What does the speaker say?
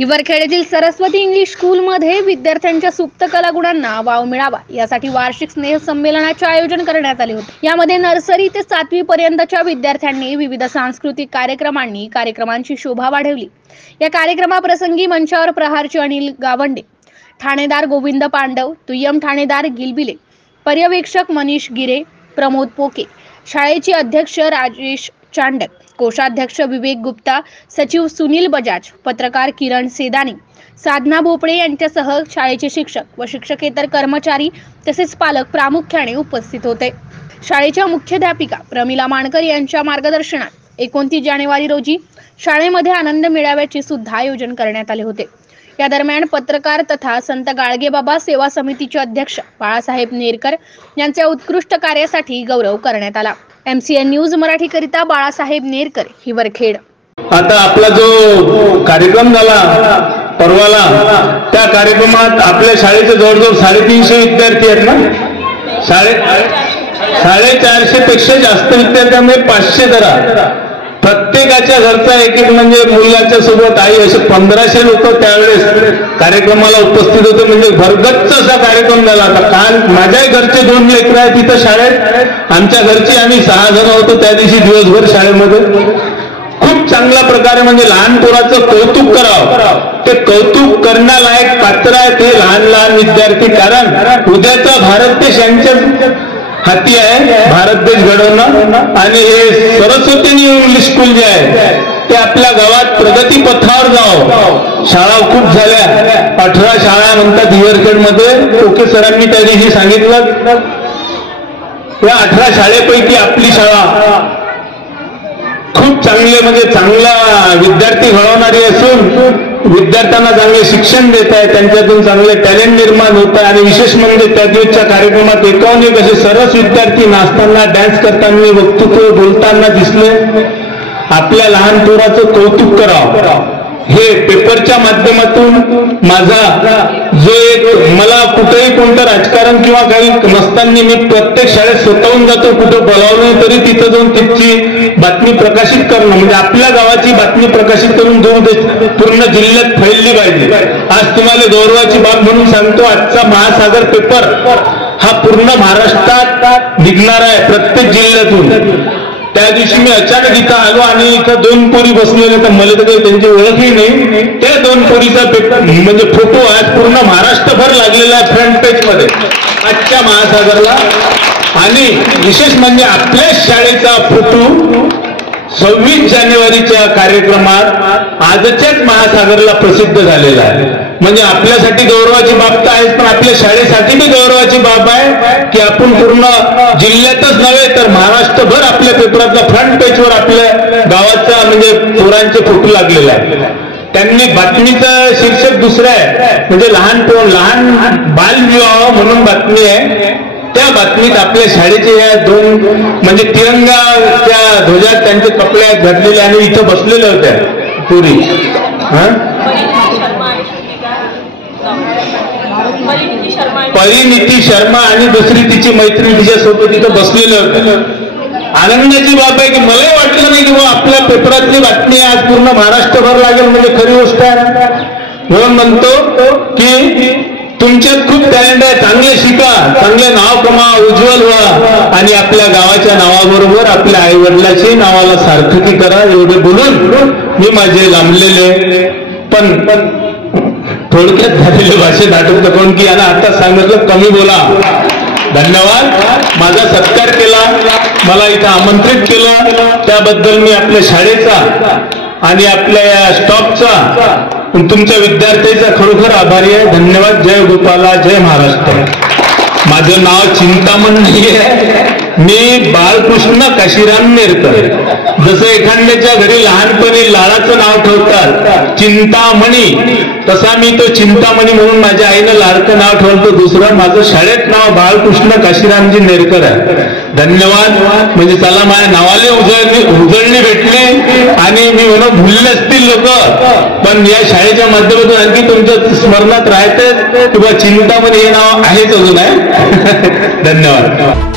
Hiwarkhed Saraswati English स्कूलमध्ये विद्यार्थ्यांच्या सुप्त कलागुणांना वाव मिळावा यासाठी वार्षिक स्नेह संमेलनाचे आयोजन करण्यात आले होते। यामध्ये नर्सरी ते 7वी पर्यंतच्या विद्यार्थ्यांनी विविध सांस्कृतिक कार्यक्रमांची शोभा वाढवली। या कार्यक्रमाप्रसंगी मंचावर प्रहारचे अनिल गावंडे, ठाणेदार गोविंद पांडव, दुय्यम ठाणेदार गिलबिले, पर्यवेक्षक मनीष गिरे, प्रमोद पोके, शाळेचे अध्यक्ष राजेश चांडक, कोषाध्यक्ष विवेक गुप्ता, सचिव सुनील बजाज, पत्रकार किरण सेदानी, साधना भोपळे यांच्यासह शाळेचे शिक्षक व शिक्षकेतर कर्मचारी तसेच पालक प्रामुख्याने उपस्थित होते। शाळेच्या मुख्याध्यापिका प्रमिला मानकर यांच्या मार्गदर्शनात 29 जानेवारी रोजी शाळेमध्ये आनंद मेळाव्याचे सुद्धा आयोजन करण्यात आले होते। या दरम्यान पत्रकार तथा संत गाडगेबाबा सेवा समितीचे अध्यक्ष बाळासाहेब नेरकर यांच्या उत्कृष्ट कार्यासाठी गौरव करण्यात आला। MCN न्यूज मराठी करिता बाळासाहेब नेरकर, हिवरखेड। आता आपला जो कार्यक्रम झाला परवाला, त्या कार्यक्रमात आपल्या शाळेचे जवळजवळ 350 विद्यार्थी आहेत ना। 450 पेक्षा जास्त विद्यार्थ्यांमध्ये 500 धरा, प्रत्येकाच्या घरचा एक म्हणजे मुलाच्या सोबत आई, असे 1500 लोक त्यावेळेस कार्यक्रमाला उपस्थित होते। म्हणजे भरगच्च असा कार्यक्रम झाला। आता काल माझ्याही घरचे 2 लेकरं आहेत तिथं शाळेत, आमच्या घरची आम्ही 6 जण होतो त्या दिवशी दिवसभर शाळेमध्ये। खूप चांगल्या प्रकारे म्हणजे लहान पोराचं कौतुक करावं, ते कौतुक करण्यालायक पात्र आहेत हे लहान विद्यार्थी। कारण उद्याचा भारत देश यांच्या हाती आहे, भारत देश घडवणं। आणि हे सरस्वती इंग्लिश स्कूल जे आहे ते आपल्या गावात प्रगती पथावर जावं। शाळा खूप झाल्या, 18 शाळा म्हणतात हिवरखेड मध्ये। ओके सरांनी त्या दिवशी सांगितलं, या 18 शाळेपैकी आपली शाळा खूप चांगले म्हणजे चांगला विद्यार्थी घडवणारी असून विद्यार्थ्यांना चांगले शिक्षण देत आहे, त्यांच्यातून चांगले टॅलेंट निर्माण होत आहे। आणि विशेष म्हणजे त्या दिवसच्या कार्यक्रमात 51 असे सरस विद्यार्थी नाचताना, डान्स करताना, वक्तृत्व बोलताना दिसले। आपल्या लहान पोराचं कौतुक करावं हे पेपरच्या माध्यमातून माझा जो एक, मला कुठेही कोणतं राजकारण किंवा काही नसताना मी प्रत्येक शाळेत स्वतःहून जातो, कुठं बोलावलं तरी तिथं जाऊन तिची बातमी प्रकाशित करणं, म्हणजे आपल्या गावाची बातमी प्रकाशित करून पूर्ण जिल्ह्यात फैलली पाहिजे। आज तुम्हाला गौरवाची बाब म्हणून सांगतो, आजचा महासागर पेपर हा पूर्ण महाराष्ट्रात निघणार आहे, प्रत्येक जिल्ह्यातून। त्या दिवशी मी अचानक इथं आलो आणि इथं 2 पोरी बसलेले, तर मला तर त्यांची ओळखही नाही। त्या 2 पोरीचा पेपर म्हणजे फोटो आज पूर्ण महाराष्ट्रभर लागलेला आहे फ्रंट पेज मध्ये आजच्या महासागरला। आणि विशेष म्हणजे आपल्या शाळेचा फोटो 26 जानेवारीच्या कार्यक्रमात आजच्याच महासागरला प्रसिद्ध झालेला आहे। म्हणजे आपल्यासाठी गौरवाची बाब तर आहेच, पण आपल्या शाळेसाठी बी गौरवाची बाब आहे की आपण पूर्ण जिल्ह्यातच नव्हे तर महाराष्ट्रभर आपल्या पेपरातल्या फ्रंट पेजवर आपल्या गावाचा म्हणजे पोरांचे फोटो लागलेला आहे। त्यांनी बातमीचं शीर्षक दुसरं आहे, म्हणजे लहान बालविवाह म्हणून बातमी आहे। त्या बातमीत आपल्या शाळेचे या 2 म्हणजे तिरंगाच्या ध्वजात त्यांचे कपडे घातलेले आणि इथं बसलेल्या होत्या पुरी। परिणिती शर्मा आणि दुसरी तिची मैत्रीण तिच्यासोबत इथं बसलेले होते। आनंदाची बाब आहे की मलाही वाटलं नाही की आपल्या पेपरातली बातमी आज पूर्ण महाराष्ट्रभर लागेल, म्हणजे खरी गोष्ट आहे। म्हणून म्हणतो की तुमच्यात खूप टॅलेंट आहे, चांगले शिका, चांगले नाव कमा, उज्ज्वल व्हा आणि आपल्या गावाच्या नावाबरोबर आपल्या आई वडिलांची नावाला सार्थकी करा। एवढे बोलून मी माझे लांबलेले पण थोडक्यात झालेले भाषेत आठवतं, कोण की याला आता सांगितलं कमी बोला। धन्यवाद। माझा सत्कार केला, मला इथं आमंत्रित केलं, त्याबद्दल मी आपल्या शाळेचा आणि आपल्या या स्टॉफचा, तुमच्या विद्यार्थ्यांचा खरोखर आभारी आहे। धन्यवाद। जय गोपाला, जय महाराष्ट्र। माझं नाव चिंतामण नाही आहे, मी बाळकृष्ण काशीराम नेरकर। जसं एखाद्याच्या घरी लहानपणी लाडाचं नाव ठेवतात चिंतामणी, तसा मी तो चिंतामणी म्हणून माझ्या आईनं लाडकं नाव ठेवलं। दुसरं माझं शाळेत नाव बाळकृष्ण काशीरामजी नेरकर आहे। धन्यवाद। म्हणजे चला माझ्या नावाले उजळणी भेटली आणि मी म्हणून भुलले असतील लोक, पण या शाळेच्या माध्यमातून आणखी तुमच्या स्मरणात राहते किंवा चिंतामणी हे नाव आहेच अजून आहे। धन्यवाद।